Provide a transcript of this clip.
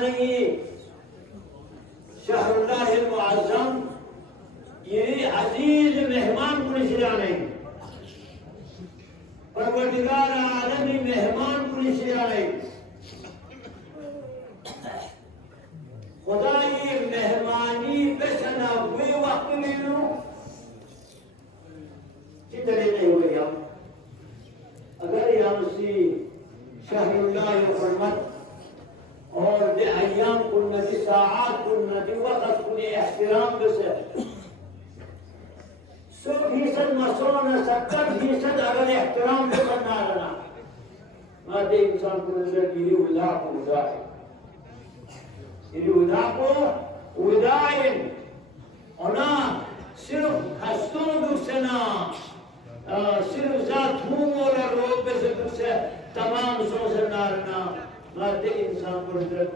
नहीं शहरुल्लाह मुअज़्ज़म ये अजीज मेहमान कुलिशियाने परवरदिगार आलमी मेहमान कुलिशियाने खुदा ये मेहमानी बेसना वे वक्त में लो जितने नहीं हुए हम अगर हमसी शहरुल्लाह हुर्मत और दे अय्याम कुन्नती साआत कुन्नती वक़्त कुने एहतराम बसे 100% मसोना 70% अगर एहतराम करना रहना माते इंसान को नजर की उदा को उदा है ये उदा को उदाइन और सिर्फ हस्तों दुसना सिर्फ जात हूँ और रोग पे से तमाम सोच नारना माते इंसान को नजर